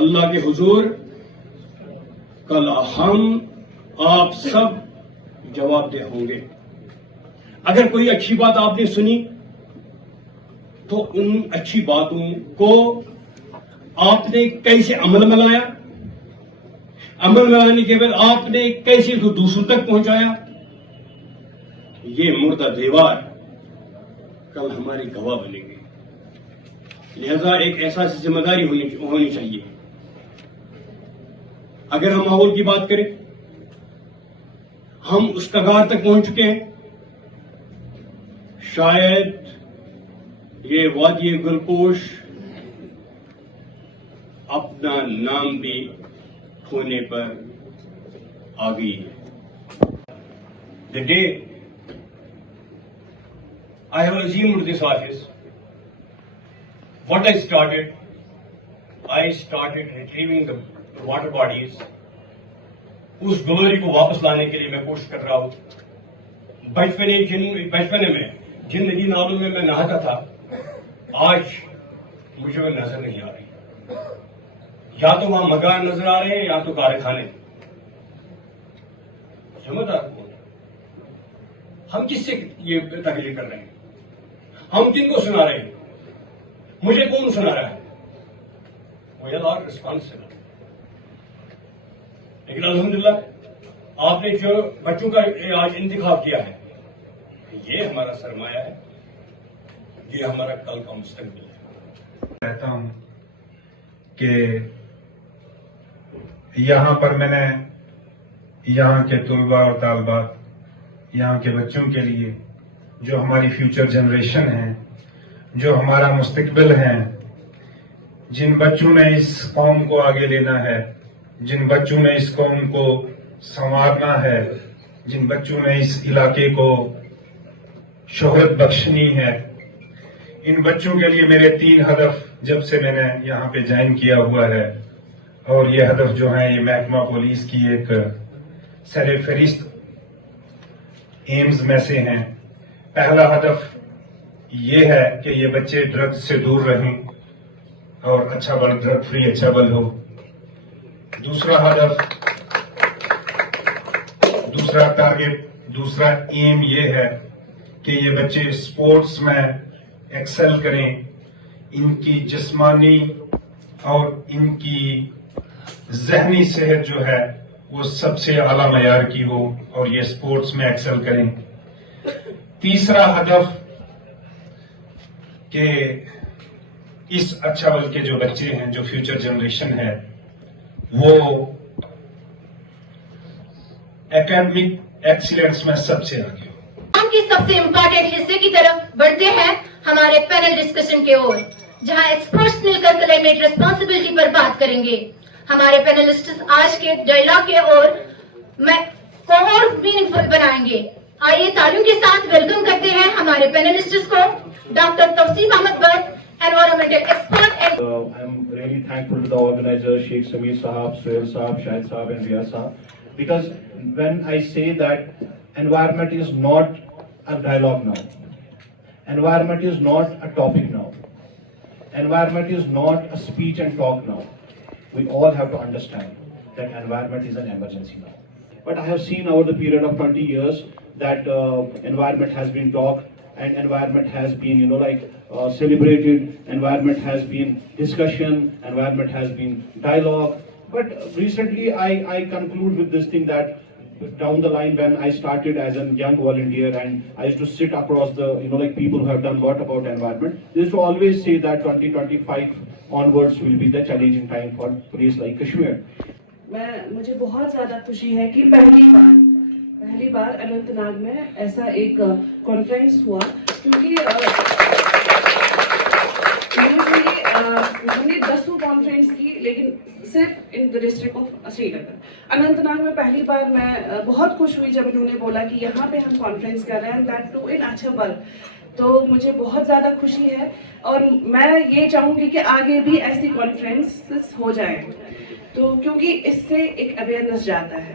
اللہ کے حضور کل ہم آپ سب جواب دہ ہوں گے. اگر کوئی اچھی بات آپ نے سنی تو ان اچھی باتوں کو آپ نے کیسے عمل میں لایا, عمل میں لانے کے بعد آپ نے کیسے اس کو دوسروں تک پہنچایا, یہ مردہ دیوار کل ہماری گواہ بنے گی. لہذا ایک احساس ذمہ داری ہونی چاہیے. اگر ہم ماحول کی بات کریں, ہم اس کگار تک پہنچ چکے ہیں. شاید یہ وادی گلپوش اپنا نام بھی کھونے پر آ گئی ہے. The day I have assumed this office, what I started retrieving the water bodies. اس گلوری کو واپس لانے کے لیے میں کوشش کر رہا ہوں. بچپنے میں جن ندی نالوں میں نہاتا تھا, آج مجھے وہ نظر نہیں آ رہی. یا تو وہاں مکان نظر آ رہے ہیں یا تو کارخانے. ذمہ دار کون ہے؟ ہم کس سے یہ تقریر کر رہے ہیں؟ ہم کن کو سنا رہے ہیں؟ مجھے کون سنا رہا ہے؟ We are responsible. لیکن الحمدللہ آپ نے جو بچوں کا آج انتخاب کیا ہے, یہ ہمارا سرمایہ ہے, یہ ہمارا کل کا مستقبل ہے. کہتا ہوں کہ یہاں پر میں نے یہاں کے طلباء اور طالبات, یہاں کے بچوں کے لیے, جو ہماری فیوچر جنریشن ہے, جو ہمارا مستقبل ہے, جن بچوں نے اس قوم کو آگے لینا ہے, جن بچوں نے اس قوم کو سنوارنا ہے, جن بچوں نے اس علاقے کو شہرت بخشنی ہے, ان بچوں کے لیے میرے 3 ہدف جب سے میں نے یہاں پہ جوائن کیا ہوا ہے, اور یہ ہدف جو ہیں یہ محکمہ پولیس کی ایک سر فہرست ایمز میں سے ہیں. پہلا ہدف یہ ہے کہ یہ بچے ڈرگز سے دور رہیں اور اچھا بل ڈرگ فری اچھا بل ہو. دوسرا ہدف, دوسرا ٹارگٹ, دوسرا ایم یہ ہے کہ یہ بچے سپورٹس میں ایکسل کریں, ان کی جسمانی اور ان کی ذہنی صحت جو ہے وہ سب سے اعلیٰ معیار کی ہو اور یہ سپورٹس میں ایکسل کریں. تیسرا ہدف کہ اس اچھا بل کے جو بچے ہیں, جو فیوچر جنریشن ہے, وہ ایکیڈمک ایکسیلنس میں سب سے آگے ہو. ہم کی سب سے امپورٹنٹ حصے کی طرف بڑھتے ہیں, ہمارے پینل ڈسکشن کے اور, جہاں ایکسپرٹس مل کر کلائمیٹ ریسپانسبلٹی پر بات کریں گے. ہمارے پینلسٹس آج کے ڈائلاگ کے اور میننگ فل بنائیں گے. آئیے تالیوں کے ساتھ ویلکم کرتے ہیں ہمارے پینلسٹس کو. Doctor Tauseef Ahmad Butt, environmental expert. I'm really thankful to the organizers, Sheikh Sameer Sahab, Suhail Sahab, Shahid Sahab and Riyaz Sahab, because when I say that environment is not a dialogue now, environment is not a topic now, environment is not a speech and talk now, we all have to understand that environment is an emergency now. But I have seen over the period of 20 years that environment has been talked, and environment has been, celebrated, environment has been discussion, environment has been dialogue. But recently I conclude with this thing that down the line when I started as a young volunteer and I used to sit across the, people who have done a lot about environment, they used to always say that 2025 onwards will be the challenging time for place like Kashmir. مجھے بہت زیادہ خوشی ہے کہ پہلی بار اننت ناگ میں ایسا ایک کانفرنس ہوا, کیونکہ ہم نے 10 کانفرنس کی لیکن صرف ان ڈسٹرکٹ آف سری نگر. اننت ناگ میں پہلی بار میں بہت خوش ہوئی جب انہوں نے بولا کہ یہاں پہ ہم کانفرنس کر رہے ہیں, دیٹ ٹو ان اچھا بل. تو مجھے بہت زیادہ خوشی ہے اور میں یہ چاہوں گی کہ آگے بھی ایسی کانفرنس ہو جائیں, تو کیونکہ اس سے ایک اویئرنیس جاتا ہے.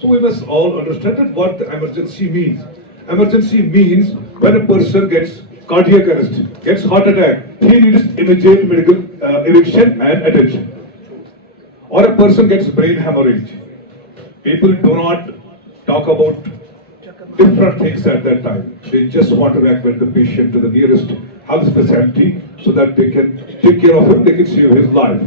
So we must all understand that what the emergency means. Emergency means when a person gets cardiac arrest, gets heart attack, he needs immediate medical eviction and attention. Or a person gets brain hemorrhage. People do not talk about different things at that time. They just want to evacuate the patient to the nearest health facility so that they can take care of him, they can save his life.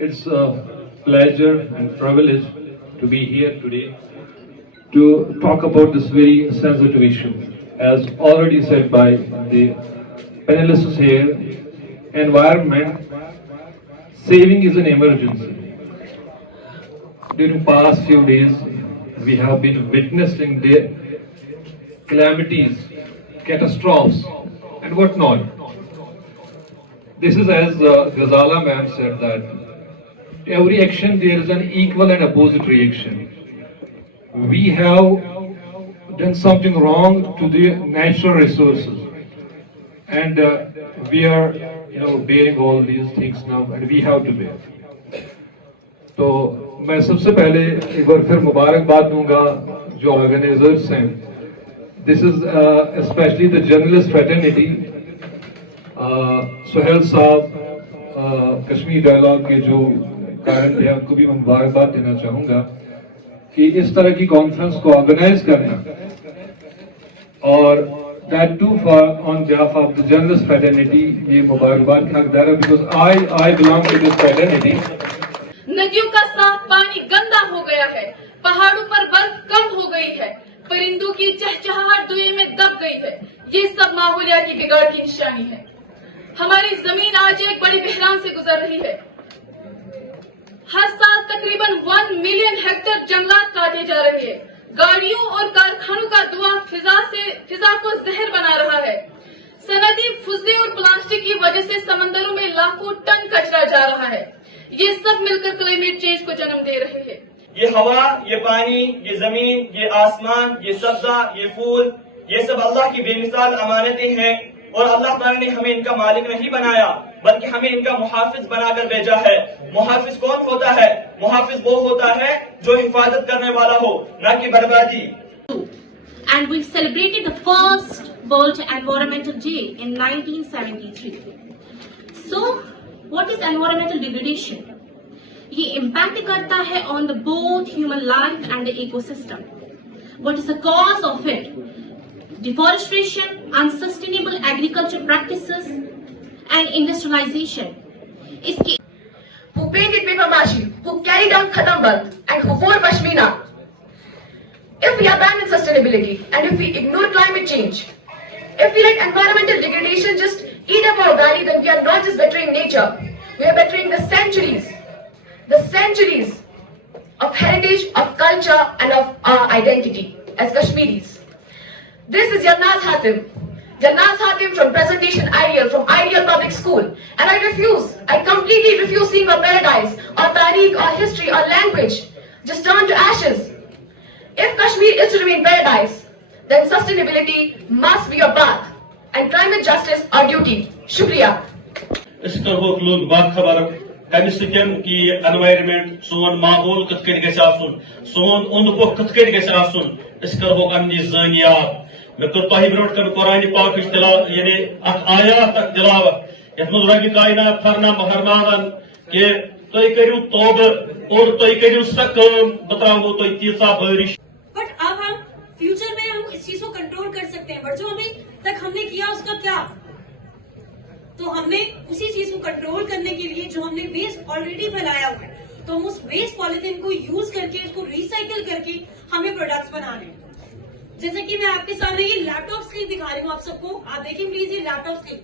It's a pleasure and privilege to be here today to talk about this very sensitive issue. As already said by the panelists here, environment saving is an emergency. During past few days, we have been witnessing the calamities, catastrophes, and whatnot. This is as Ghazala ma'am said that every action there is an equal and opposite reaction. we have done something wrong to the natural resources, and we are, bearing all these things now, and we have to bear. تو میں سب سے پہلے ایک بار پھر مبارکباد دوں گا جو organisers ہیں. This is specially the journalist fraternity. Sohail صاحب کشمیر ڈائلاگ کے جو کارن تھے ان کو بھی میں مبارکباد دینا چاہوں گا کہ اس طرح کی کانفرنس کو آرگنائز کریں, اور that too on behalf of the journalist fraternity. یہ مبارکباد کا حقدار ہے because I belong to this fraternity. ندیوں کا صاف پانی گندا ہو گیا ہے, پہاڑوں پر برف کم ہو گئی ہے, پرندوں کی چہچہاہٹ دوئے میں دب گئی ہے. یہ سب ماحولیاتی بگاڑ کی نشانی ہے. ہماری زمین آج ایک بڑی بحران سے گزر رہی ہے. ہر سال تقریباً 1 ملین ہیکٹر جنگلات کاٹے جا رہے ہیں. گاڑیوں اور کارخانوں کا دھواں فضا کو زہر بنا رہا ہے. صنعتی فضلے اور پلاسٹک کی وجہ سے سمندروں میں لاکھوں ٹن کچرا جا رہا ہے. یہ سب مل کر کلائمیٹ چینج کو جنم دے رہے ہیں. یہ ہوا, یہ پانی, یہ زمین, یہ آسمان, یہ سبزہ, یہ پھول, یہ سب اللہ کی بے مثال امانتیں ہیں, اور اللہ تعالیٰ نے ہمیں ان کا مالک نہیں بنایا بلکہ ہمیں ان کا محافظ بنا کر بھیجا ہے. محافظ کون ہوتا ہے؟ محافظ وہ ہوتا ہے جو حفاظت کرنے والا ہو, نہ کہ بربادی. And we celebrated the first World Environmental Day in 1973. So, what is environmental degradation? یہ impact کرتا ہے on the both human life and the ecosystem. What is the cause of it? Deforestation, unsustainable agriculture practices, and industrialization. Who painted paper mache, who carried out Khatam Bandh, and who wore Pashmina. If we abandon sustainability, and if we ignore climate change, if we let environmental degradation just eat up our valley, then we are not just bettering nature, we are bettering the centuries of heritage, of culture, and of our identity as Kashmiris. This is Jalnaz Hatim from Presentation Ideal, from Ideal Public School. And I completely refuse seeing a paradise, or tariq, or history, or language just turn to ashes. If Kashmir is to remain paradise, then sustainability must be a path, and climate justice our duty. Shukriya. اس کرو لوگ بات خبر کم سن کہ environment سون ماحول کت کٹ گھس آسن, سون اوند پوک کت کٹ گھس آسن, اس کرو امنی زانیات. میں کر تہ برونٹ کن قرآن پاک یعنی اخ آیات اخ تلاوت یت مز رب کائنات فرمان کہ تھی کرو توبہ اور تھی کرو سہ کام بہ تراو تہ تیژا بارش. بٹ اب ہم فیوچر میں ہم اس چیز کو کنٹرول کر سکتے ہیں, بٹ جو ابھی تک ہم نے کیا اس کا کیا؟ تو ہم نے اسی چیز کو کنٹرول کرنے کے لیے جو ہم نے ویسٹ آلریڈی پھیلایا ہوا ہے, تو ہم اس ویسٹ پالیتھین کو یوز کر کے اس کو ریسائکل کر کے ہمیں پروڈکٹس بنا رہے ہیں. جیسے کہ میں آپ کے سامنے یہ لیپ ٹاپ اسکرین دکھا رہی ہوں آپ سب کو, آپ دیکھیں پلیز یہ لیپ ٹاپ اسکرین.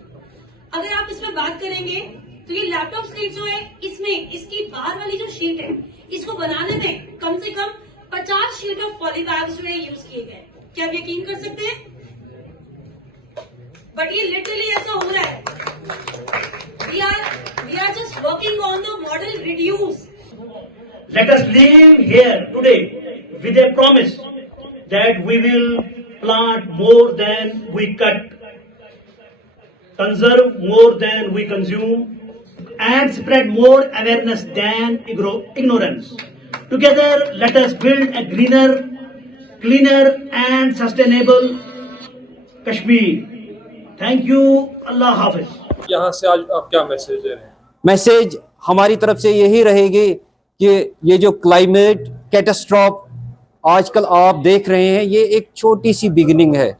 اگر آپ اس میں بات کریں گے تو یہ لیپ ٹاپ اسکرین جو ہے اس میں اس کی باہر والی جو شیٹ ہے اس کو بنانے میں کم سے کم 50 شیٹ آف پالی بیگز جو ہے یوز کیے گئے. کیا آپ یقین کر سکتے ہیں؟ بٹ یہ لٹرلی ایسا ہو رہا ہے. We are just working on the model reduce. Let us leave here today with a promise that we will plant more than we cut, conserve more than we consume, and spread more awareness than ignorance. Together, let us build a greener, cleaner, and sustainable Kashmir. Thank you. Allah Hafiz. یہاں سے آج آپ کیا message دے رہے ہیں؟ Message ہماری طرف سے یہی رہے گی کہ یہ جو کلائمیٹ کیٹاسٹروف آج کل آپ دیکھ رہے ہیں یہ ایک چھوٹی سی بگننگ ہے,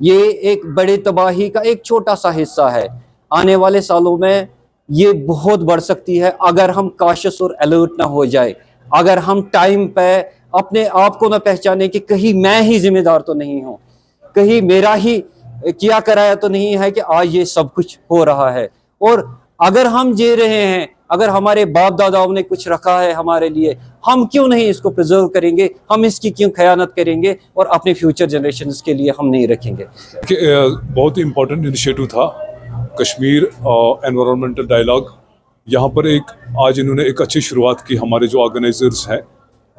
یہ ایک بڑے تباہی کا ایک چھوٹا سا حصہ ہے. آنے والے سالوں میں یہ بہت بڑھ سکتی ہے اگر ہم کاشس اور الرٹ نہ ہو جائے, اگر ہم ٹائم پہ اپنے آپ کو نہ پہچانے کہ کہیں میں ہی ذمہ دار تو نہیں ہوں, کہیں میرا ہی کیا کرایا تو نہیں ہے کہ آج یہ سب کچھ ہو رہا ہے. اور اگر ہم جی رہے ہیں, اگر ہمارے باپ داداؤں نے کچھ رکھا ہے ہمارے لیے, ہم کیوں نہیں اس کو پرزرو کریں گے, ہم اس کی کیوں خیانت کریں گے اور اپنے فیوچر جنریشنز کے لیے ہم نہیں رکھیں گے. بہت ہی امپورٹنٹ انیشیٹو تھا کشمیر انوائرمنٹل ڈائلاگ. یہاں پر آج انہوں نے ایک اچھی شروعات کی. ہمارے جو آرگنائزرز ہیں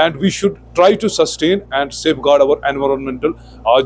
and we should try to sustain and safeguard our environmental